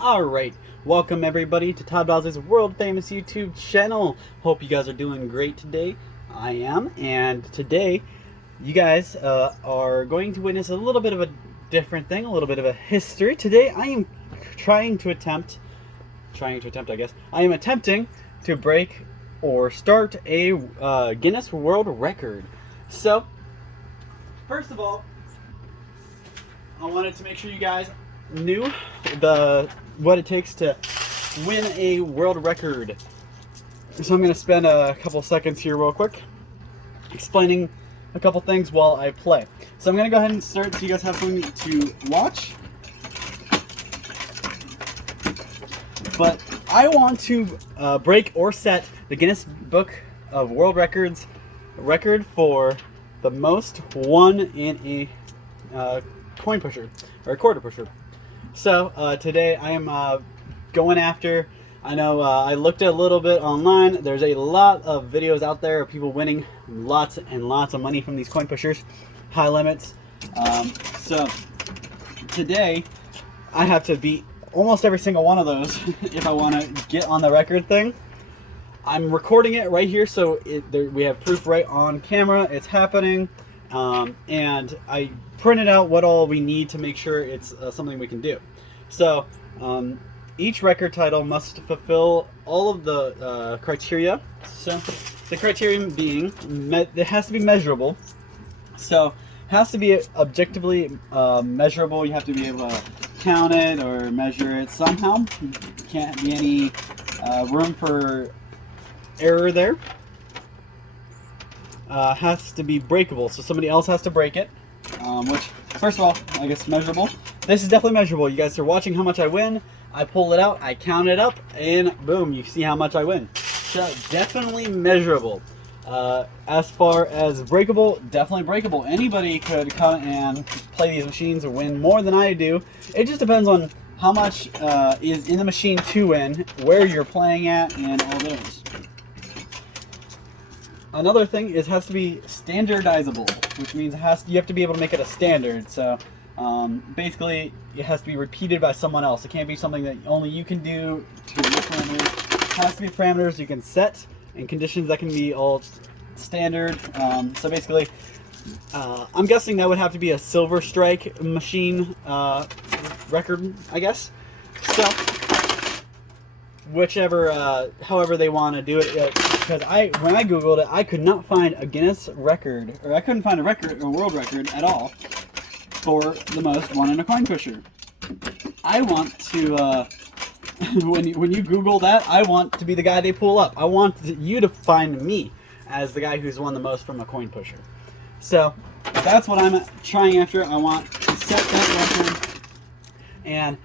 Alright, welcome everybody to Todd Bowser's world famous YouTube channel. Hope you guys are doing great today. I am, and today you guys are going to witness a little bit of a different thing, a little bit of a history. Today I am attempting to break or start a Guinness World Record. So, first of all, I wanted to make sure you guys knew what it takes to win a world record. So I'm going to spend a couple seconds here real quick explaining a couple things while I play. So I'm going to go ahead and start so you guys have something to watch. But I want to break or set the Guinness Book of World Records record for the most won in a coin pusher or a quarter pusher. So today I am going after, I know I looked at a little bit online. There's a lot of videos out there of people winning lots and lots of money from these coin pushers, high limits. So today I have to beat almost every single one of those if I want to get on the record thing. I'm recording it right here, so we have proof right on camera. It's happening, and I printed out what all we need to make sure it's something we can do. So each record title must fulfill all of the criteria. So the criterion being it has to be measurable. So it has to be objectively measurable. You have to be able to count it or measure it somehow. Can't be any room for error there. Has to be breakable, so somebody else has to break it. Which, first of all, I guess measurable. This is definitely measurable. You guys are watching how much I win. I pull it out, I count it up, and boom, you see how much I win. So definitely measurable. As far as breakable, definitely breakable. Anybody could come and play these machines and win more than I do. It just depends on how much is in the machine to win, where you're playing at, and all those. Another thing is it has to be standardizable, which means you have to be able to make it a standard. So basically, it has to be repeated by someone else. It can't be something that only you can do to your parameters. It has to be parameters you can set and conditions that can be all standard. So basically, I'm guessing that would have to be a Silver Strike machine record, I guess. So whichever, however they want to do it, because when I googled it, I could not find a Guinness record, or I couldn't find a world record at all for the most won in a coin pusher. I want to, when you Google that, I want to be the guy they pull up. I want you to find me as the guy who's won the most from a coin pusher. So that's what I'm trying after. I want to set that record, and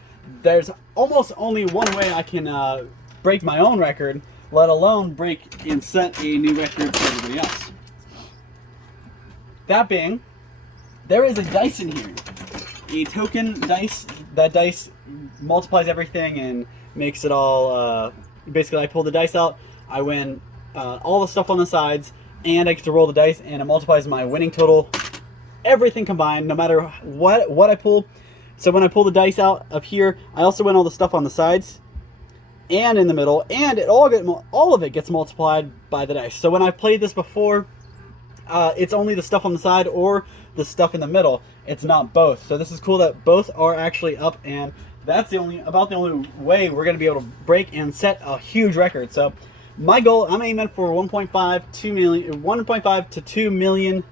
there's almost only one way I can break my own record, let alone break and set a new record for everybody else. That being, there is a dice in here. A token dice. That dice multiplies everything and makes it all, basically I pull the dice out, I win all the stuff on the sides, and I get to roll the dice, and it multiplies my winning total, everything combined, no matter what I pull. So when I pull the dice out of here, I also win all the stuff on the sides and in the middle, and all of it gets multiplied by the dice. So when I played this before, it's only the stuff on the side or the stuff in the middle. It's not both. So this is cool that both are actually up, and that's about the only way we're going to be able to break and set a huge record. So my goal, I'm aiming for $1.5 to $2 million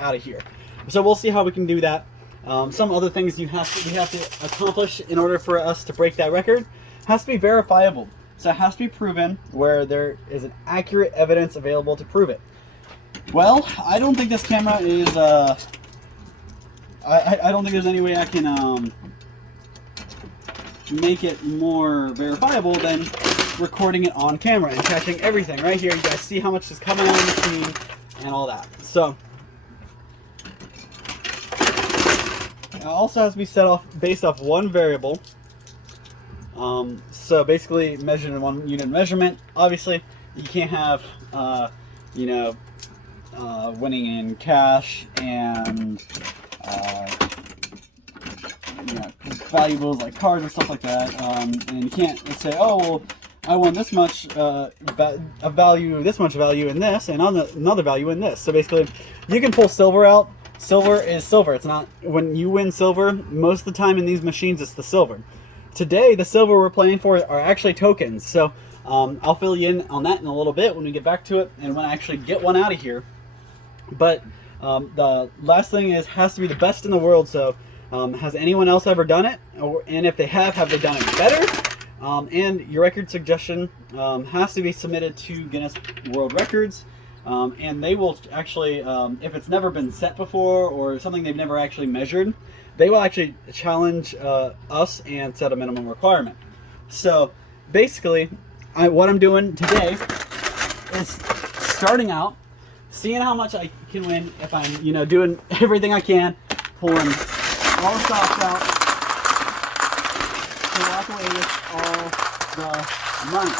out of here. So we'll see how we can do that. Some other things we have to accomplish in order for us to break that record has to be verifiable. So it has to be proven where there is an accurate evidence available to prove it. Well, I don't think this camera is, I don't think there's any way I can make it more verifiable than recording it on camera and catching everything right here. You guys see how much is coming on the machine and all that. So it also has to be set off based off one variable. So basically measured in one unit of measurement. Obviously, you can't have, winning in cash and valuables like cars and stuff like that. And you can't say, oh, well, I won this much value, this much value in this, and another value in this. So basically, you can pull silver out. Silver is silver. It's not, when you win silver, most of the time in these machines, it's the silver. Today, the silver we're playing for are actually tokens. So I'll fill you in on that in a little bit when we get back to it and when I actually get one out of here. But the last thing is, has to be the best in the world. So has anyone else ever done it? And if they have they done it better? And your record suggestion has to be submitted to Guinness World Records. And they will actually, if it's never been set before or something they've never actually measured, they will actually challenge us and set a minimum requirement. So basically, what I'm doing today is starting out, seeing how much I can win if I'm, doing everything I can, pulling all the stops out to walk away with all the money.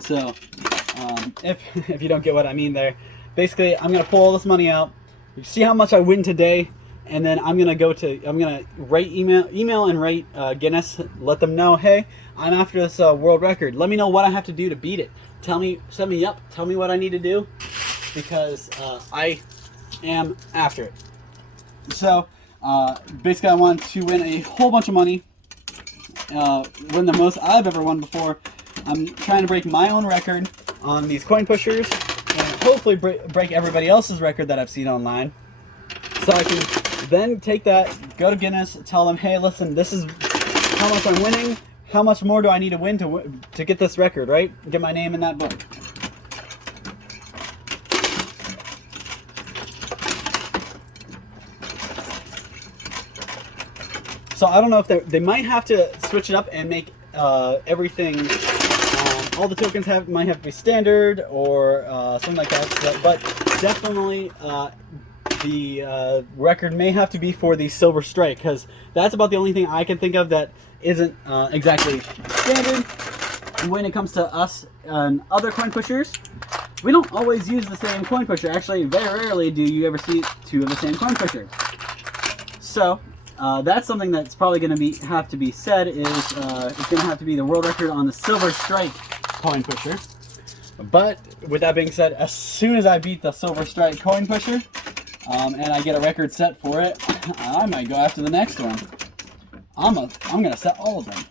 So, if you don't get what I mean there, basically I'm gonna pull all this money out, see how much I win today, and then I'm gonna write email and write Guinness, let them know, hey, I'm after this world record. Let me know what I have to do to beat it. Set me up. Tell me what I need to do, because I am after it. So basically, I want to win a whole bunch of money, win the most I've ever won before. I'm trying to break my own record on these coin pushers, and hopefully break everybody else's record that I've seen online. So I can then take that, go to Guinness, tell them, hey, listen, this is how much I'm winning. How much more do I need to win to get this record, right? Get my name in that book. So I don't know if they might have to switch it up and make everything, all the tokens might have to be standard or something like that. So, but definitely the record may have to be for the silver strike, because that's about the only thing I can think of that isn't exactly standard. When it comes to us and other coin pushers, we don't always use the same coin pusher. Actually, very rarely do you ever see two of the same coin pusher. So that's something that's probably going to have to be said, is it's going to have to be the world record on the silver strike coin pusher. But with that being said, as soon as I beat the silver strike coin pusher and I get a record set for it, I might go after the next one. I'm gonna set all of them.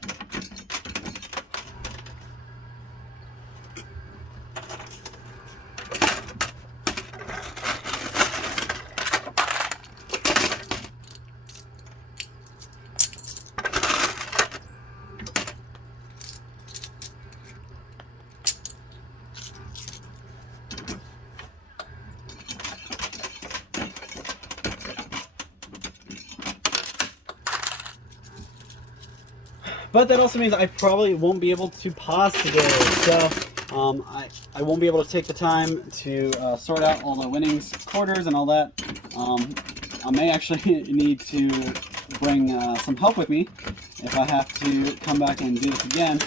But that also means I probably won't be able to pause today, so I won't be able to take the time to sort out all the winnings quarters and all that. I may actually need to bring some help with me if I have to come back and do this again,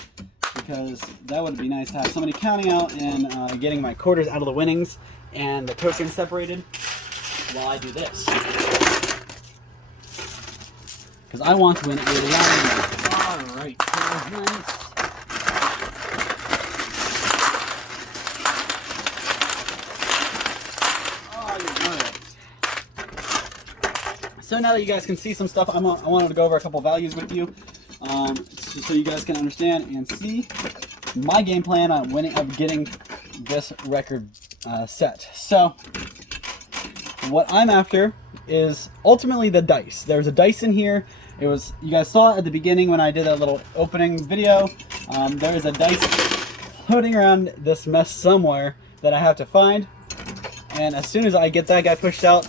because that would be nice to have somebody counting out and getting my quarters out of the winnings and the tokens separated while I do this. Because I want to win a lot. Alright, so now that you guys can see some stuff, I wanted to go over a couple values with you, so you guys can understand and see my game plan on getting this record set. So what I'm after is ultimately the dice. There's a dice in here. You guys saw it at the beginning when I did that little opening video. There is a dice floating around this mess somewhere that I have to find. And as soon as I get that guy pushed out,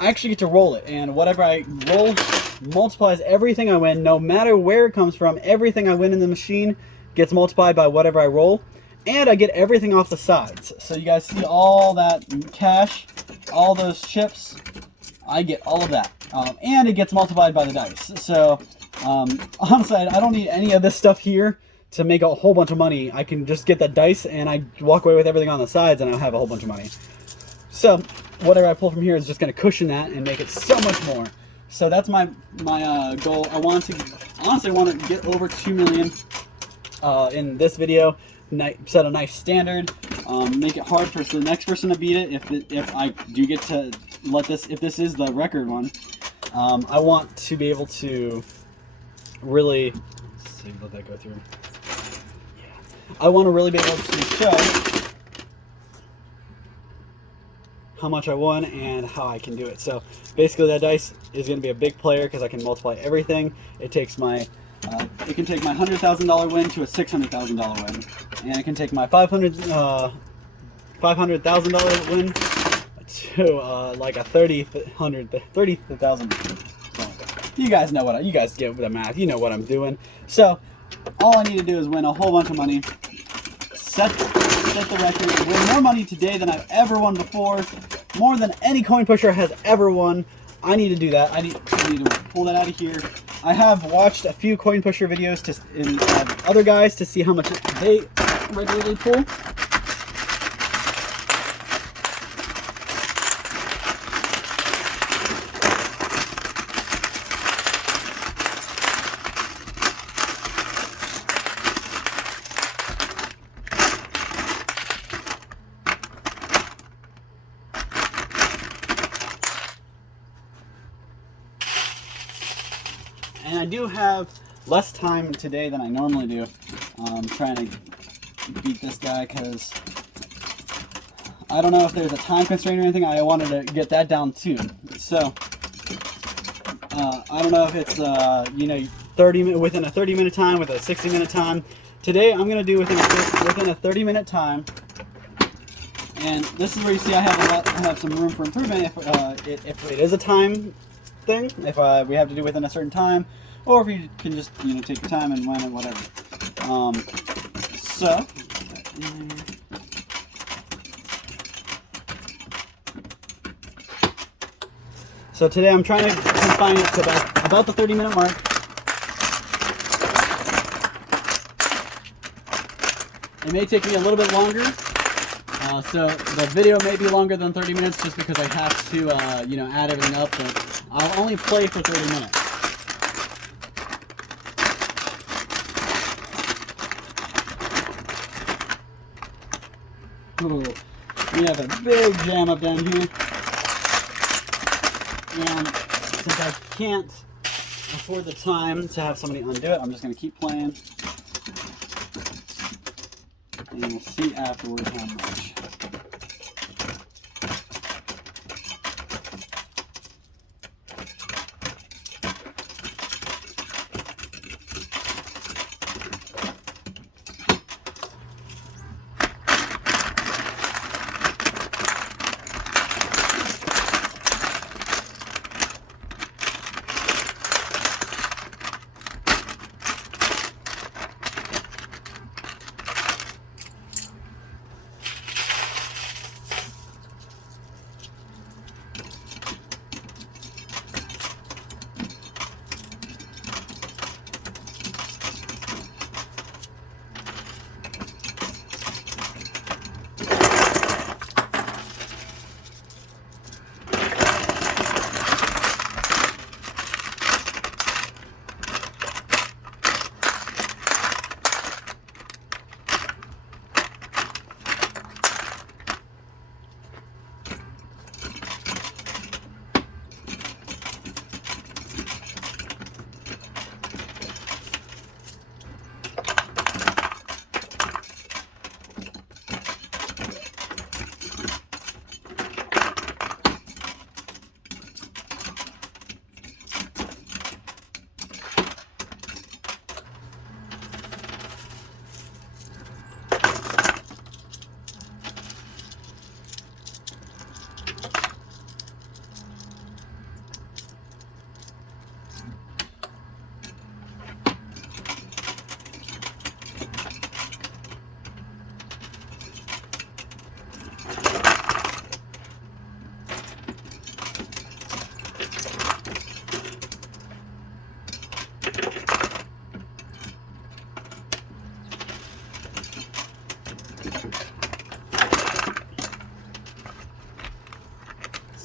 I actually get to roll it. And whatever I roll multiplies everything I win, no matter where it comes from. Everything I win in the machine gets multiplied by whatever I roll. And I get everything off the sides. So you guys see all that cash, all those chips, I get all of that. And it gets multiplied by the dice. So honestly, I don't need any of this stuff here to make a whole bunch of money, I can just get the dice and I walk away with everything on the sides and I'll have a whole bunch of money. So whatever I pull from here is just going to cushion that and make it so much more. So that's my goal. I want to, honestly, I want to get over 2 million in this video. Set a nice standard. Make it hard for the next person to beat it. If I do get to if this is the record one, I want to be able to really, let's see, let that go through. Yeah. I want to really be able to show how much I won and how I can do it. So basically that dice is going to be a big player because I can multiply everything. It takes my it can take my $100,000 win to a $600,000 win, and it can take my $500,000 win to like a $30,000. So you guys know you guys get the math. You know what I'm doing. So all I need to do is win a whole bunch of money, set the record, win more money today than I've ever won before, more than any coin pusher has ever won. I need to do that. I need to pull that out of here. I have watched a few coin pusher videos in other guys to see how much they regularly pull. And I do have less time today than I normally do. Trying to beat this guy because I don't know if there's a time constraint or anything. I wanted to get that down too. So I don't know if it's you know, within a 30-minute time, with a 60-minute time. Today I'm gonna do within a 30-minute time. And this is where you see I have some room for improvement if it is a time thing, if we have to do within a certain time, or if you can just, you know, take your time and win it, whatever. So today I'm trying to confine it to about the 30-minute mark. It may take me a little bit longer. So the video may be longer than 30 minutes just because I have to, you know, add everything up, but I'll only play for 30 minutes. Ooh, we have a big jam up down here. And since I can't afford the time to have somebody undo it, I'm just going to keep playing. And we'll see afterwards how much.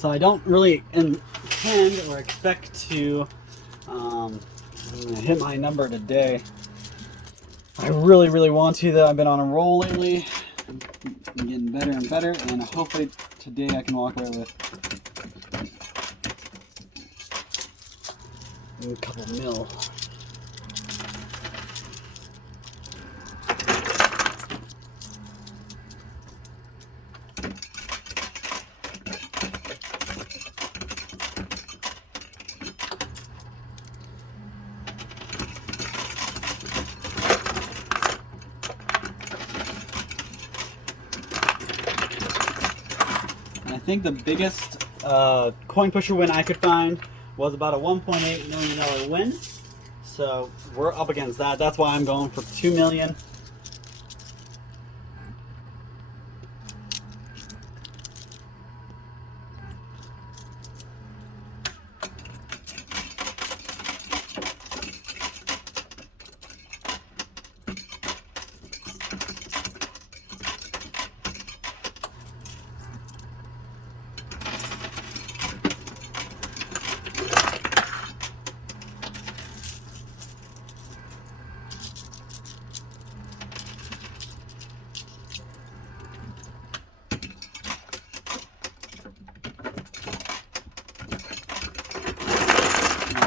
So I don't really intend or expect to hit my number today. I really want to though. I've been on a roll lately. I'm getting better and better, and hopefully today I can walk away with a couple mil. I think the biggest coin pusher win I could find was about a $1.8 million win. So we're up against that. That's why I'm going for $2 million.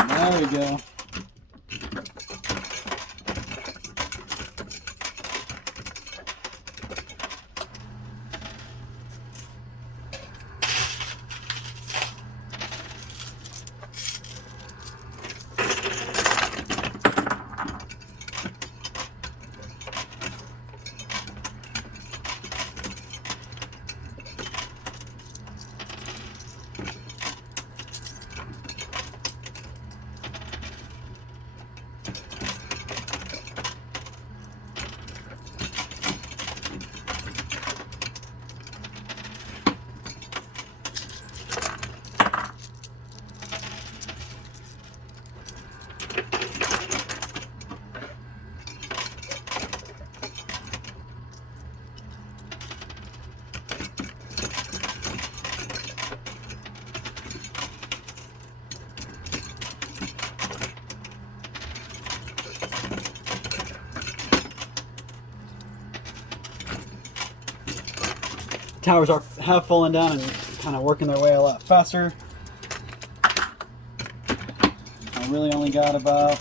There we go. Towers have fallen down and kind of working their way a lot faster. I really only got about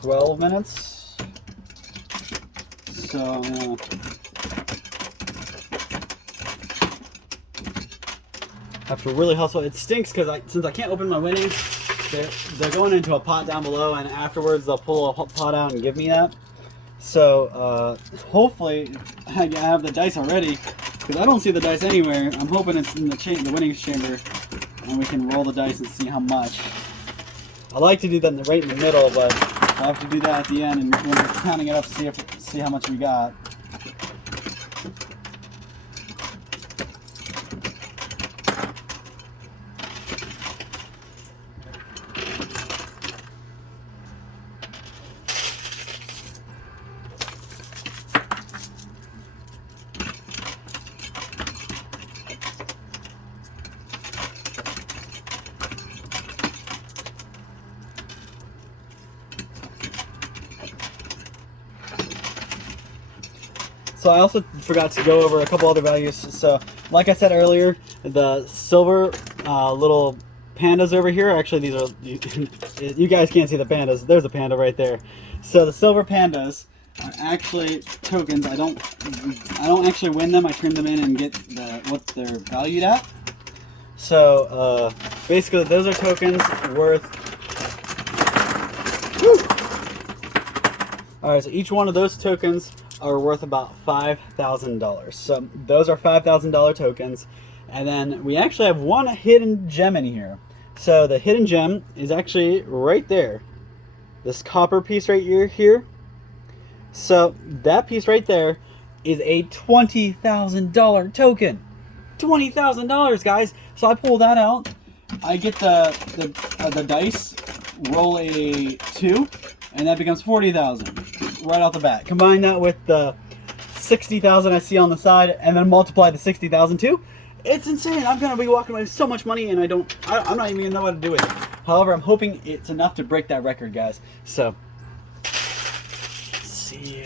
12 minutes. So I'm gonna have to really hustle. It stinks because since I can't open my winnings, they're going into a pot down below, and afterwards they'll pull a pot out and give me that. So hopefully I have the dice already, because I don't see the dice anywhere. I'm hoping it's in the winnings chamber, and we can roll the dice and see how much. I like to do that right in the middle, but I'll have to do that at the end, and when we're counting it up, see how much we got. So I also forgot to go over a couple other values. So like I said earlier, the silver little pandas over here, actually these are, you guys can't see the pandas, there's a panda right there. So the silver pandas are actually tokens. I don't actually win them, I turn them in and get what they're valued at. So basically those are tokens worth, alright, so each one of those tokens are worth about $5,000. So those are $5,000 tokens. And then we actually have one hidden gem in here. So the hidden gem is actually right there. This copper piece right here. So that piece right there is a $20,000 token. $20,000, guys. So I pull that out. I get the dice, roll a 2, and that becomes $40,000 right off the bat. Combine that with the 60,000 I see on the side, and then multiply the 60,000 too. It's insane. I'm gonna be walking away with so much money, and I'm not even gonna know what to do with it. However, I'm hoping it's enough to break that record, guys. So, let's see.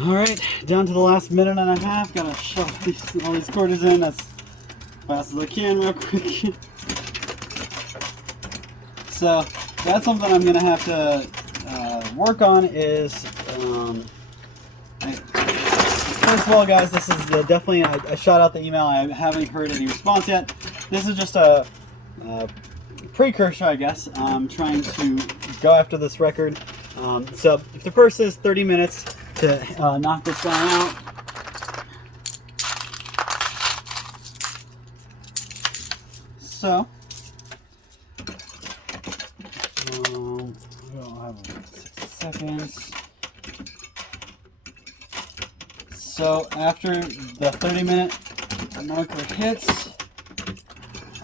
All right, down to the last minute and a half. Gotta shove all these quarters in as fast as I can real quick. So that's something I'm gonna have to work on is, first of all, guys, this is definitely, I shot out the email. I haven't heard any response yet. This is just a precursor, I guess. I'm trying to go after this record. So if the first is 30 minutes to knock this guy out. So, we'll have 60 seconds. So after the 30-minute marker hits,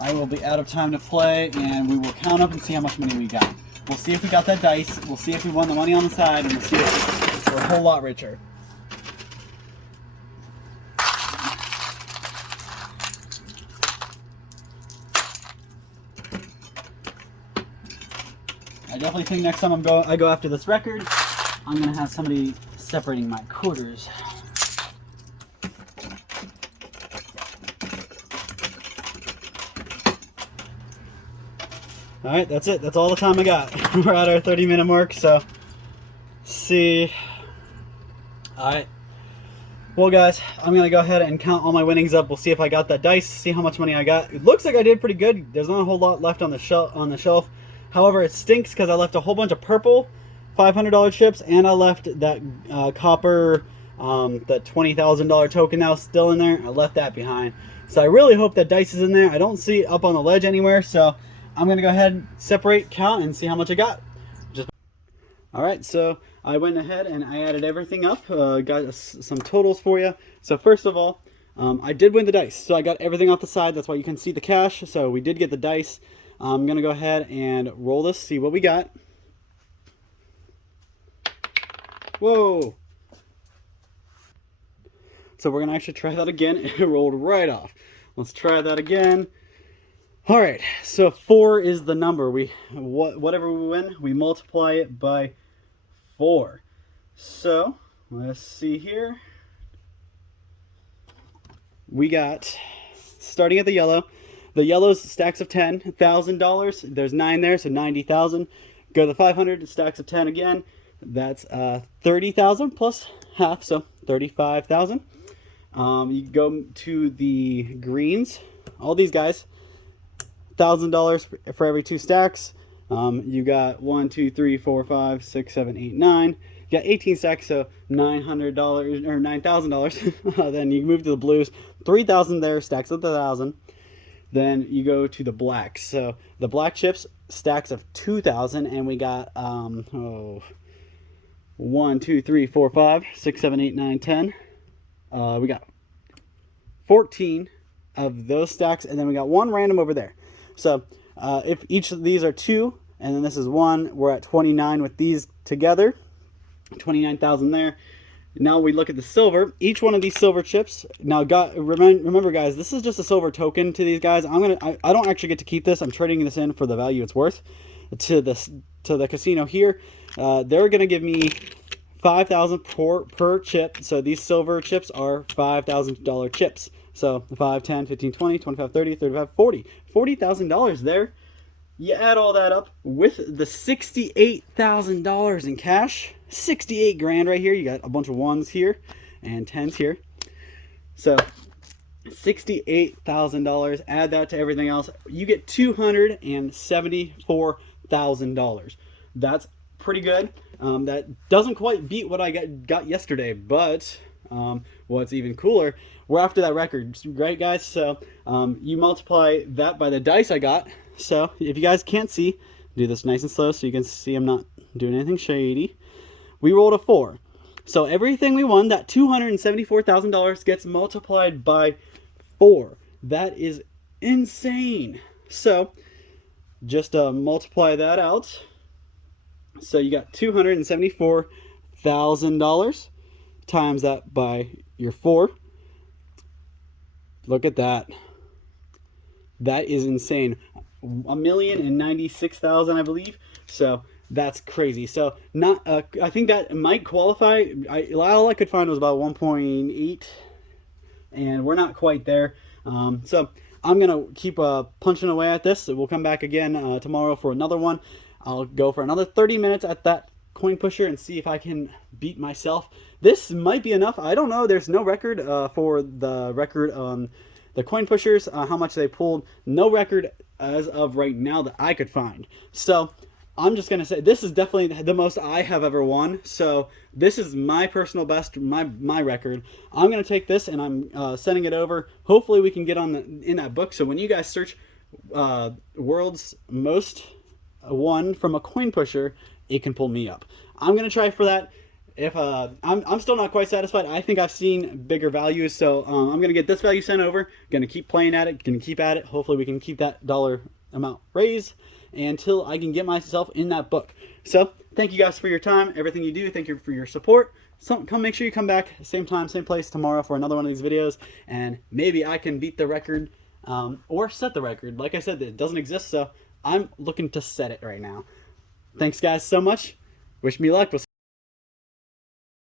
I will be out of time to play, and we will count up and see how much money we got. We'll see if we got that dice, we'll see if we won the money on the side, and we'll see if we're a whole lot richer. I definitely think next time I go after this record, I'm gonna have somebody separating my quarters. All right, that's it. That's all the time I got. We're at our 30-minute mark, so see. All right. Well, guys, I'm gonna go ahead and count all my winnings up. We'll see if I got that dice. See how much money I got. It looks like I did pretty good. There's not a whole lot left on the shelf. However, it stinks because I left a whole bunch of purple $500 chips, and I left that copper, that $20,000 token that was still in there. I left that behind. So I really hope that dice is in there. I don't see it up on the ledge anywhere, so I'm gonna go ahead and separate, count, and see how much I got. All right, so I went ahead and I added everything up, got some totals for you. So first of all, I did win the dice. So I got everything off the side. That's why you can see the cash. So we did get the dice. I'm gonna go ahead and roll this, see what we got. Whoa. So we're gonna actually try that again. It rolled right off. Let's try that again. All right, so 4 is the number. Whatever we win, we multiply it by 4. So let's see here. We got, starting at the yellow. The yellow's stacks of $10,000. There's 9 there, so 90,000. Go to the 500, stacks of 10 again. That's 30,000 plus half, so 35,000. You go to the greens. All these guys. $1,000 for every 2 stacks. You got 1, 2, 3, 4, 5, 6, 7, 8, 9. You got 18 stacks, so $900 or $9,000. Then you move to the blues. 3,000 there, stacks of 1,000. Then you go to the blacks. So the black chips, stacks of 2,000, and we got 1, 2, 3, 4, 5, 6, 7, 8, 9, 10. We got 14 of those stacks, and then we got 1 random over there. So if each of these are 2, and then this is 1, we're at 29 with these together. 29,000 there. Now we look at the silver. Each one of these silver chips. Now, remember, guys, this is just a silver token to these guys. I don't actually get to keep this. I'm trading this in for the value it's worth to the casino here. They're gonna give me 5,000 per chip. So these silver chips are $5,000 chips. So 5, 10, 15, 20, 25, 30, 35, 40. $40,000 there. You add all that up with the $68,000 in cash. 68 grand right here. You got a bunch of 1s here and 10s here. So $68,000. Add that to everything else. You get $274,000. That's pretty good. That doesn't quite beat what I got yesterday, but what's even cooler, we're after that record, right, guys? So you multiply that by the dice I got. So if you guys can't see, do this nice and slow so you can see I'm not doing anything shady. We rolled a 4. So everything we won, that $274,000 gets multiplied by 4. That is insane. So just multiply that out. So you got $274,000 times that by your 4. Look at that. That is insane. 1,096,000, I believe. So That's crazy. So not I think that might qualify. All I could find was about 1.8, and we're not quite there. So I'm gonna keep punching away at this. We'll come back again tomorrow for another one. I'll go for another 30 minutes at that coin pusher and see if I can beat myself. This might be enough. I don't know. There's no record for the record on the coin pushers, how much they pulled. No record as of right now that I could find. So I'm just gonna say this is definitely the most I have ever won. So this is my personal best, my record. I'm gonna take this and I'm sending it over. Hopefully we can get on in that book. So when you guys search world's most won from a coin pusher, it can pull me up. I'm gonna try for that. If I'm still not quite satisfied. I think I've seen bigger values, so I'm gonna get this value sent over. Gonna keep playing at it. Gonna keep at it. Hopefully we can keep that dollar amount raised until I can get myself in that book. So thank you guys for your time, everything you do. Thank you for your support. So make sure you come back same time, same place tomorrow for another one of these videos, and maybe I can beat the record or set the record. Like I said, it doesn't exist, so I'm looking to set it right now. Thanks guys so much. Wish me luck.